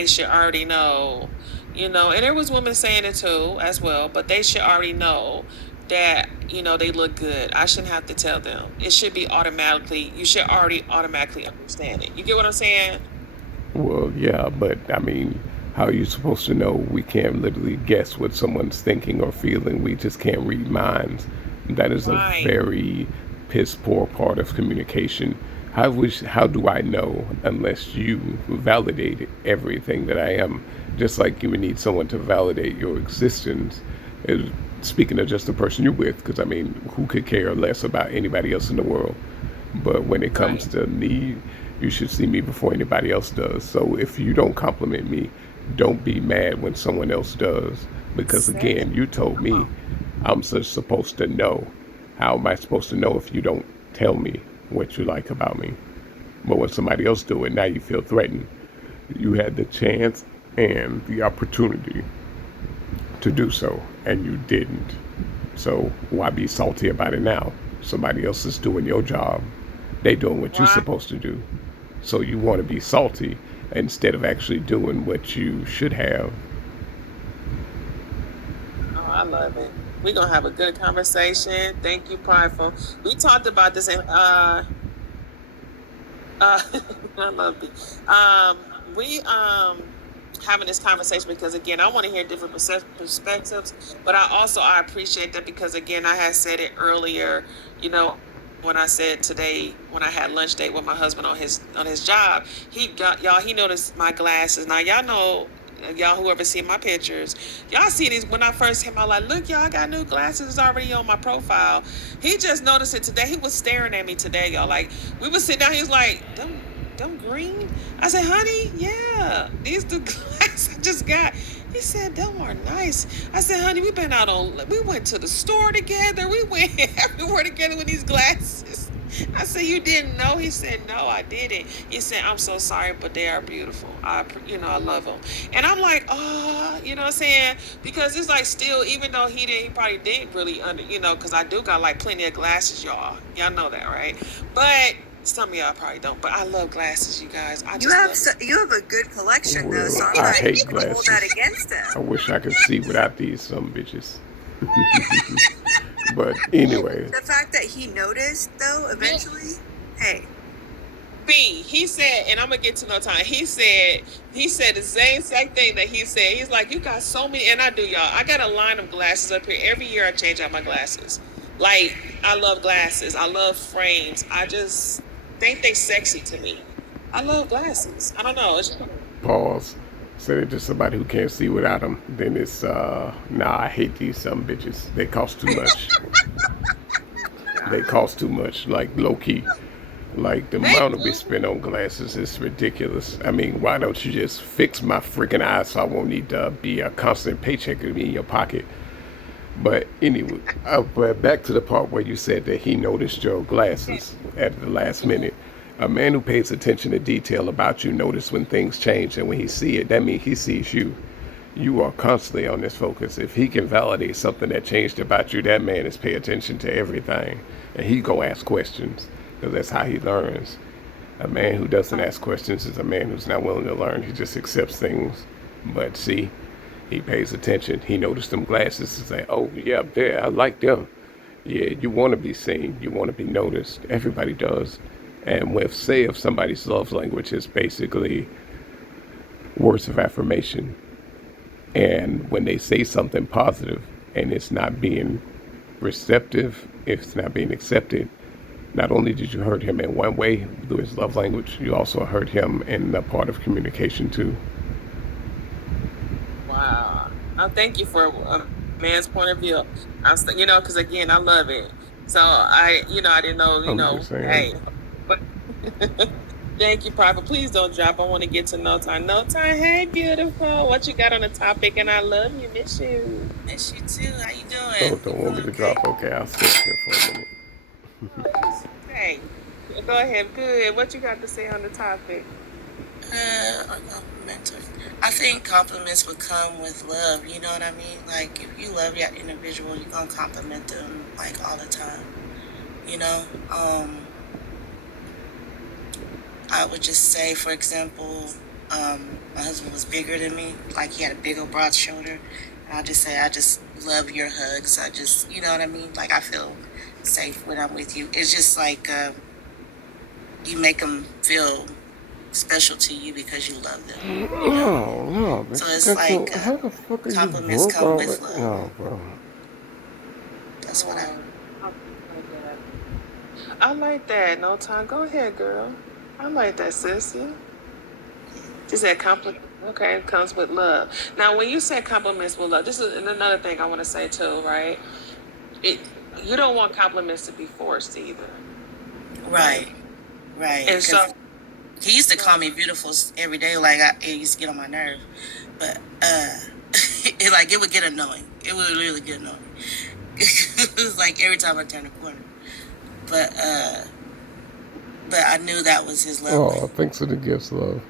they should already know, and there was women saying it too as well, but they should already know that, they look good. I shouldn't have to tell them. It should be automatically, you should already automatically understand it. You get what I'm saying? Well, yeah, but I mean, how are you supposed to know? We can't literally guess what someone's thinking or feeling. We just can't read minds. That is a Right. very piss poor part of communication. How do I know unless you validate everything that I am? Just like you would need someone to validate your existence. Is speaking of just the person you're with, because I mean, who could care less about anybody else in the world? But when it comes Right. to me, you should see me before anybody else does. So if you don't compliment me, don't be mad when someone else does. Because Say it. again, you told Come me on. I'm just supposed to know. How am I supposed to know if you don't tell me what you like about me? But when somebody else do it, now you feel threatened. You had the chance and the opportunity to do so, and you didn't. So why be salty about it now? Somebody else is doing your job. They doing what you're Right. supposed to do. So you want to be salty instead of actually doing what you should have. Oh, I love it. We're gonna have a good conversation. Thank you, Prideful. We talked about this in uh I love it. We having this conversation because again I want to hear different perspectives, but I appreciate that because again I had said it earlier, you know, when I said today when I had lunch date with my husband on his job, he noticed my glasses. Now y'all know, y'all whoever seen my pictures, y'all see these when I first came out, like, look, y'all, I got new glasses. It's already on my profile. He just noticed it today. He was staring at me today, y'all. Like, we was sitting down, he was like, them green. I said, honey, yeah, these the glasses I just got. He said, them are nice. I said, honey, we went to the store together. We went everywhere together with these glasses. I said, you didn't know? He said, no, I didn't. He said, I'm so sorry, but they are beautiful. I love them. And I'm like, oh, you know what I'm saying? Because it's like still, even though he probably didn't really because I do got like plenty of glasses, y'all. Y'all know that, right? But some of y'all probably don't. But I love glasses, you guys. I just love it. You have a good collection though, so Well, I'm I not hate gonna hold that glasses. against I him. wish I could see without these some bitches. But anyway, The fact that he noticed though Yeah. eventually, hey, B, he said, and I'm gonna get to no time. He said the same exact thing that he said. He's like, you got so many, and I do, y'all. I got a line of glasses up here. Every year I change out my glasses. Like, I love glasses. I love frames. I just think they sexy to me. I love glasses. I don't know. pause. Said it to somebody who can't see without them. Then it's nah. I hate these some bitches. They cost too much. They cost too much. Like low key. Like the They amount to be do. spent on glasses is ridiculous. I mean, why don't you just fix my freaking eyes so I won't need to be a constant paycheck in your pocket? But anyway, but back to the part where you said that he noticed your glasses at the last minute. A man who pays attention to detail about you notice when things change, and when he see it, that means he sees you. You are constantly on this focus. If he can validate something that changed about you, that man is pay attention to everything, and he go ask questions because that's how he learns. A man who doesn't ask questions is a man who's not willing to learn. He just accepts things. But see, he pays attention. He noticed them glasses and say, "Oh yeah, there, I like them." Yeah, you want to be seen. You want to be noticed. Everybody does. And with say if somebody's love language is basically words of affirmation, and when they say something positive and it's not being receptive, if it's not being accepted, not only did you hurt him in one way through his love language, you also hurt him in the part of communication too. Wow. Thank you for a man's point of view. Because again, I love it. So I didn't know, I'm just saying. hey, but thank you, Prophet. Please don't drop. I want to get to no time. No time. Hey, beautiful. What you got on the topic? And I love you. Miss you. miss you too. How you Oh, doing? You don't want me doing to okay? drop? Okay, I'll sit here for a minute. Hey, go ahead. Good. What you got to say on the topic? A complimentary. I think compliments would come with love. You know what I mean? Like if you love that individual, you're gonna compliment them like all the time. You know. I would just say, for example, My husband was bigger than me, like he had a big old broad shoulder. And I'll just say, I just love your hugs. I just, you know what I mean? Like I feel safe when I'm with you. It's just like you make them feel special to you because you love them. No, no, So bitch. it's Got your, like how the fuck are you compliments broke come all with that? love. No, bro. That's what I. I like that. No time. Go ahead, girl. I like that, sissy. She said compliment. Okay, it comes with love. Now, when you say compliments with love, this is another thing I want to say too, right? It you don't want compliments to be forced either. Right, right. And so, Because he used to call me beautiful every day. Like it used to get on my nerve, but it would get annoying. It would really get annoying. It was like every time I turned a corner. But I knew that was his love Oh, language. thanks for the gifts, love.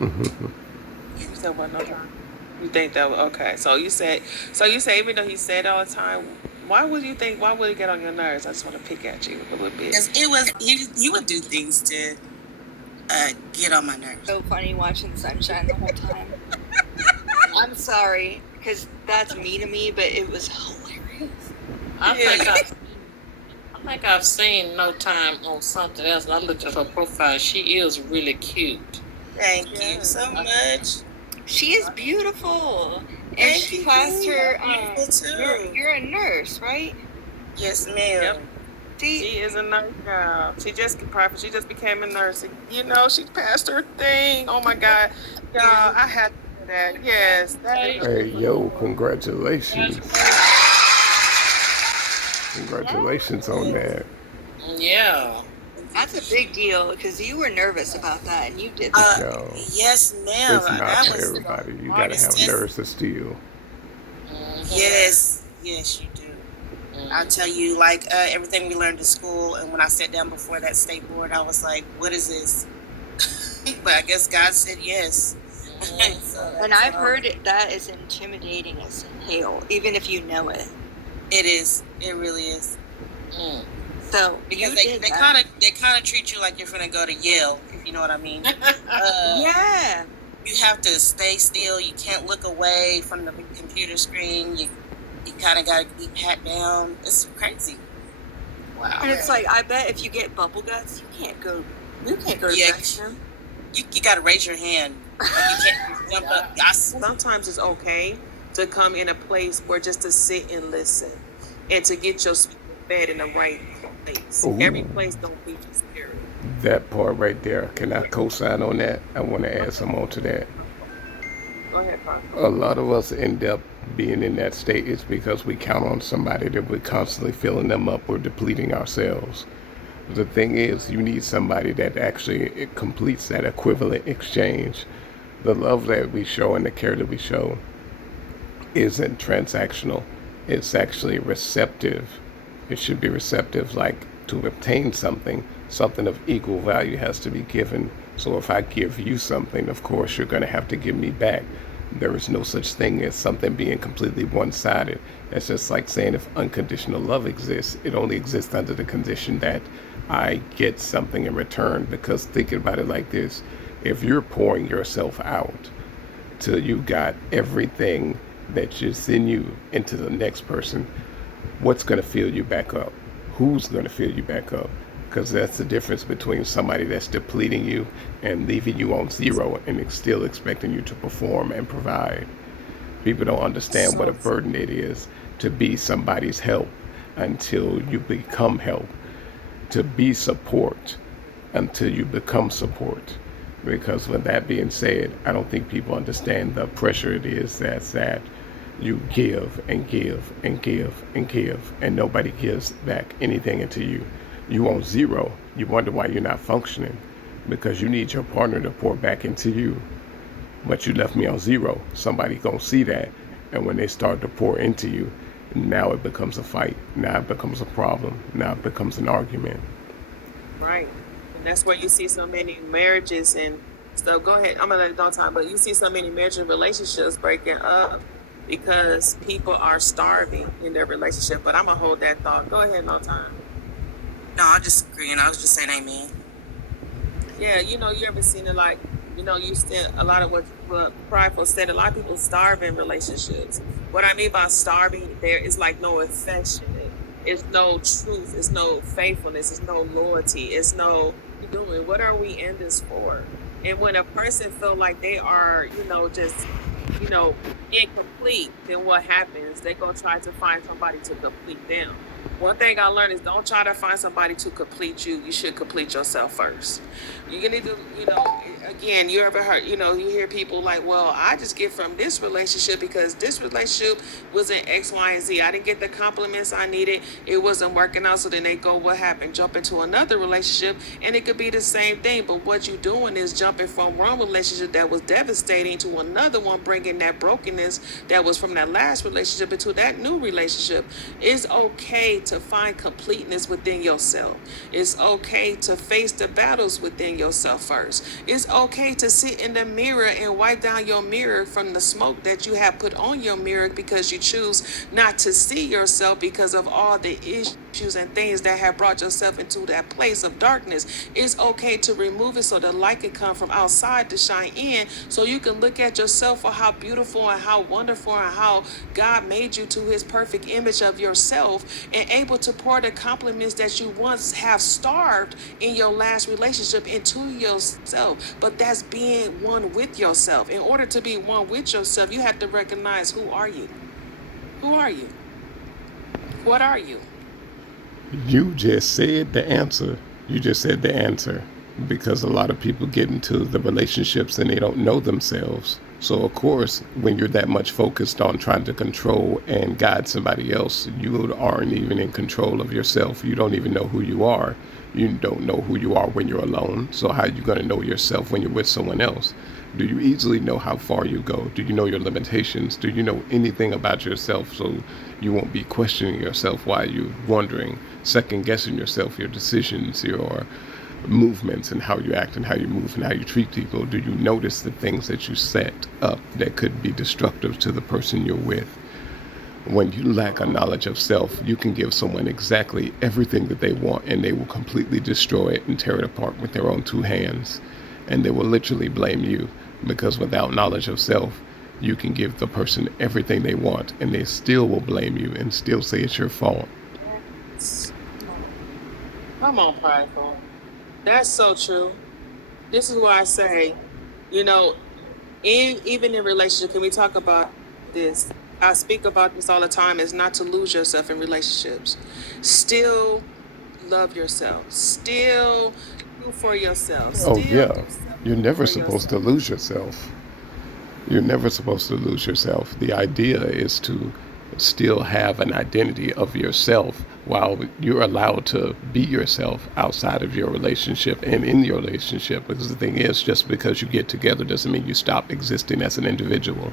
you said what? No time. You think that? Okay. So you say even though he said all the time, why would you think? Why would it get on your nerves? I just want to pick at you a little bit. Because he would do things to get on my nerves. So funny watching Sunshine the whole time. I'm sorry, because that's mean to me, but it was hilarious. I think I've seen No Time on something else, and I looked at her profile. She is really cute. Thank you so much. She is beautiful. And Thank she you. passed her, Beautiful too. you're a nurse, right? Yes, ma'am. Yep. See, She is a nurse girl. She just became a nurse. You know, she passed her thing. Oh my God, y'all! I had to do that. Yes, that is Hey, yo, congratulations. Congratulations on that. Yeah. that's a big deal, because you were nervous about that, and you did that. Yo, Yes, ma'am. it's not That for was everybody. You gotta hardest have test. nerves to steal. Yes, yes, you do. I'll tell you, like everything we learned in school, and when I sat down before that state board, I was like, "What is this?" But I guess God said yes. So And I've heard that is intimidating as hell, even if you know it. it is. It really is. So Because you they did that. kind of treat you like you're gonna go to Yale, if you know what I mean. Yeah. You have to stay still. You can't look away from the computer screen. You kind of got to be pat down. It's crazy. Wow. And it's like, I bet if you get bubble guts, you can't go to the Yeah. restroom. You got to raise your hand. Like you can't jump up. sometimes it's okay to come in a place where just to sit and listen and to get your spirit fed in the right place. Ooh. Every place don't feed your spirit. That part right there, can I co-sign on that? I want to add some more to that. Go ahead, Carl. A lot of us end up being in that state is because we count on somebody that we're constantly filling them up or depleting ourselves. The thing is, you need somebody that actually completes that equivalent exchange. The love that we show and the care that we show isn't transactional. It's actually receptive. It should be receptive, like to obtain something of equal value has to be given. So if I give you something, of course, you're going to have to give me back. There is no such thing as something being completely one-sided. It's just like saying if unconditional love exists, it only exists under the condition that I get something in return. Because thinking about it like this, if you're pouring yourself out till you got everything that is in you into the next person, what's going to fill you back up? Who's going to fill you back up? Because that's the difference between somebody that's depleting you and leaving you on zero and still expecting you to perform and provide. People don't understand what a burden it is to be somebody's help until you become help, to be support until you become support. Because with that being said, I don't think people understand the pressure it is that you give and give and give and give, and nobody gives back anything into you. You want zero. You wonder why you're not functioning, because you need your partner to pour back into you. But you left me on zero. Somebody gonna see that, and when they start to pour into you, now it becomes a fight. Now it becomes a problem. Now it becomes an argument. Right. And that's where you see so many marriages and so go ahead. I'm gonna don't time, but you see so many marriage and relationships breaking up because people are starving in their relationship. But I'm gonna hold that thought. Go ahead, no time. No, I just agree, and I was just saying amen. Yeah, you know, you ever seen it like You know, you said a lot of what Prideful said. A lot of people starve in relationships. What I mean by starving, there is like no affection. It's no truth. It's no faithfulness. It's no loyalty. It's no doing. What are we in this for? And when a person feel like they are, just, you know, incomplete, then what happens? They go try to find somebody to complete them. One thing I learned is don't try to find somebody to complete you. You should complete yourself first. You need to, again, you ever heard, you hear people like, well, I just get from this relationship because this relationship was in X, Y, and Z. I didn't get the compliments I needed. It wasn't working out. So then they go, what happened? Jump into another relationship, and it could be the same thing. But what you're doing is jumping from one relationship that was devastating to another one, bringing that brokenness that was from that last relationship into that new relationship. It's okay to find completeness within yourself. It's okay to face the battles within yourself first. It's okay to sit in the mirror and wipe down your mirror from the smoke that you have put on your mirror because you choose not to see yourself because of all the issues and things that have brought yourself into that place of darkness. It's okay to remove it so the light can come from outside to shine in, so you can look at yourself for how beautiful and how wonderful and how God made you to his perfect image of yourself, and able to pour the compliments that you once have starved in your last relationship into yourself. But that's being one with yourself. In order to be one with yourself, you have to recognize, who are you? Who are you? What are you? You just said the answer. You just said the answer. Because a lot of people get into the relationships and they don't know themselves. So, of course, when you're that much focused on trying to control and guide somebody else, you aren't even in control of yourself. You don't even know who you are. You don't know who you are when you're alone. So how are you going to know yourself when you're with someone else? Do you easily know how far you go? Do you know your limitations? Do you know anything about yourself so you won't be questioning yourself while you're wondering, second guessing yourself, your decisions, your movements, and how you act and how you move and how you treat people? Do you notice the things that you set up that could be destructive to the person you're with? When you lack a knowledge of self, you can give someone exactly everything that they want and they will completely destroy it and tear it apart with their own two hands. And they will literally blame you, because without knowledge of self, you can give the person everything they want and they still will blame you and still say it's your fault. Come on, Prideful. That's so true. This is why I say, you know, even in relationship, can we talk about this? I speak about this all the time, is not to lose yourself in relationships. Still love yourself. Still do for yourself. Oh, Still yeah. do something You're never for supposed to yourself. lose yourself. You're never supposed to lose yourself. The idea is to still have an identity of yourself while you're allowed to be yourself outside of your relationship and in your relationship. Because the thing is, just because you get together doesn't mean you stop existing as an individual.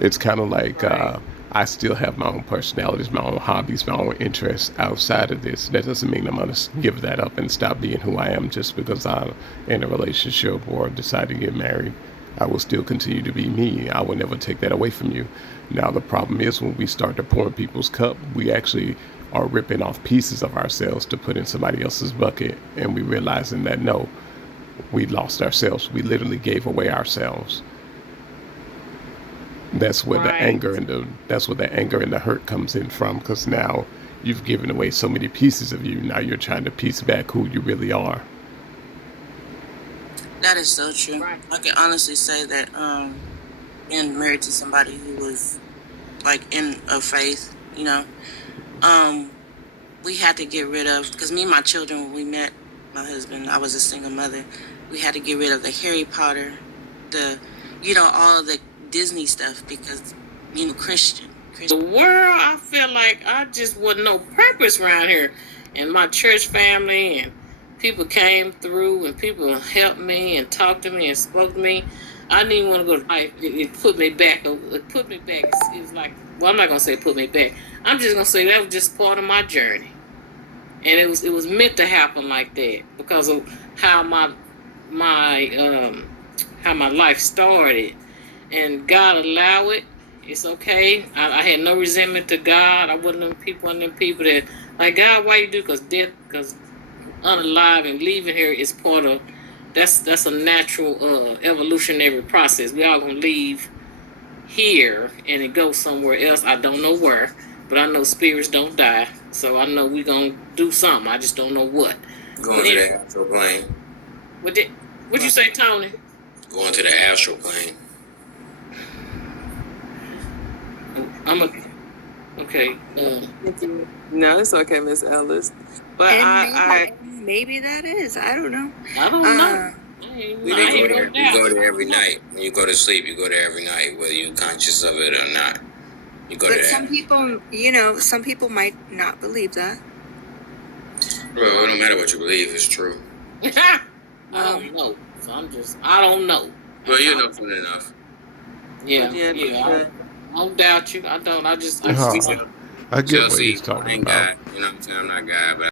It's kind of like Right. I still have my own personalities, my own hobbies, my own interests outside of this. That doesn't mean I'm going to give that up and stop being who I am just because I'm in a relationship or decide to get married. I will still continue to be me. I will never take that away from you. Now, the problem is when we start to pour in people's cup, we actually are ripping off pieces of ourselves to put in somebody else's bucket. And we realizing that, no, we lost ourselves. We literally gave away ourselves. That's where the Right. anger and the hurt comes in from, because now you've given away so many pieces of you. Now you're trying to piece back who you really are. That is so true. Right. I can honestly say that being married to somebody who was like in a faith, um, we had to get rid of, because me and my children, when we met my husband, I was a single mother. We had to get rid of the Harry Potter, all of the Disney stuff, because Christian. The world, I feel like I just wasn't no purpose around here. And my church family and people came through and people helped me and talked to me and spoke to me. I didn't even want to go to life. It put me back. It put me back. It was like, well, I'm not going to say put me back. I'm just going to say that was just part of my journey. And it was meant to happen like that because of how my life started. And God allowed it. It's okay. I had no resentment to God. I wasn't one of them people that, like, God, why you do? Because death, because unalive and leaving here is part of that's a natural evolutionary process. We all gonna leave here and it goes somewhere else. I don't know where, but I know spirits don't die. So I know we gonna do something. I just don't know what. Going to the astral plane. What'd you say, Tony? Going to the astral plane. Okay. No, it's okay, Miss Ellis. But And maybe that is. I don't know. I don't know. You go there every night. When you go to sleep, you go there every night, whether you're conscious of it or not. You go But there. some people, some people might not believe that. Well, it don't matter what you believe, it's true. I don't know. So I don't know. Well, you know soon enough. Yeah. I don't doubt you. I don't. I I get what Chelsea, he's talking I ain't about. God. You know what I'm saying? I'm not God, but